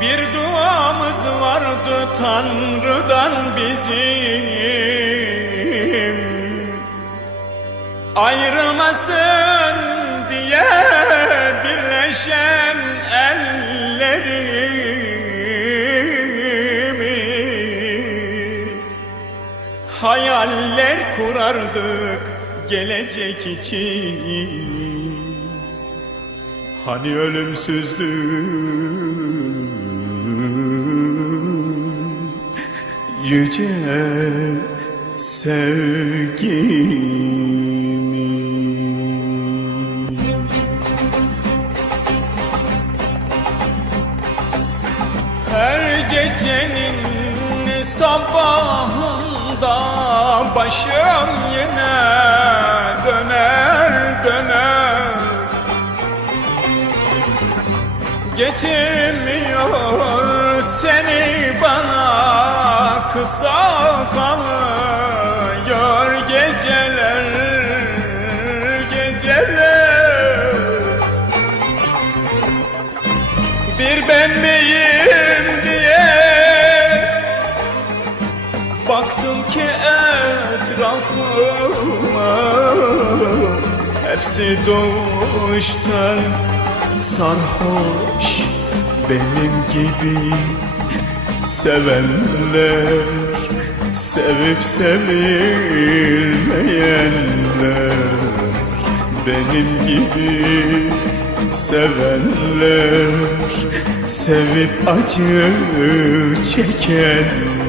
Bir duamız vardı Tanrı'dan bizim. Ayrılmasın diye birleşen ellerimiz. Hayaller kurardık gelecek için. Hani ölümsüzdü yüce sevgimiz. Her gecenin sabahında başım yine döner döner Getirmiyor seni bana kısa kalıyor geceler geceler. Bir ben miyim diye Baktım ki etrafıma Hepsi doğuştan sarhoş Benim gibi sevenler Sevip sevilmeyenler. Benim gibi sevenler Sevip acı çekenler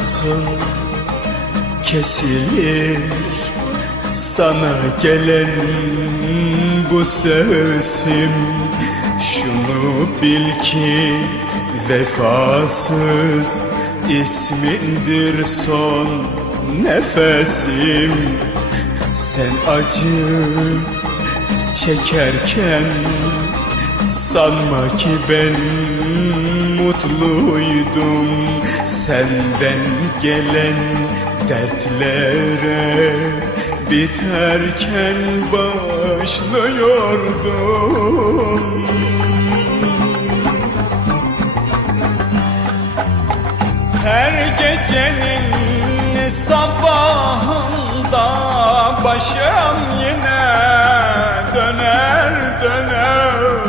Bakarsın kesilir sana gelen bu sesim? Şunu bil ki vefasız ismindir son nefesim. Sen acı çekerken Sanma ki ben mutluydum. Senden gelen dertlere Biterken başlıyordum. Her gecenin sabahında başım yine döner döner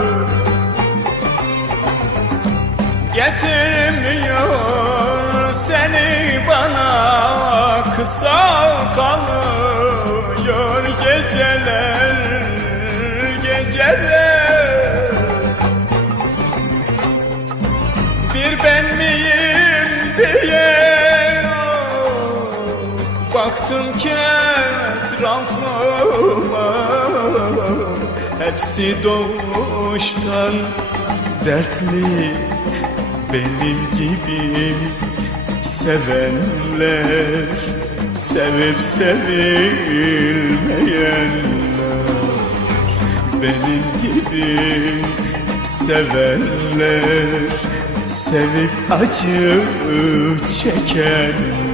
Getirmiyor seni bana kısa kalıyor geceler geceler. Bir ben miyim diye Baktım ki etrafıma Hepsi doğuştan dertli Benim gibi sevenler Sevip sevilmeyenler. Benim gibi sevenler Sevip acı çekenler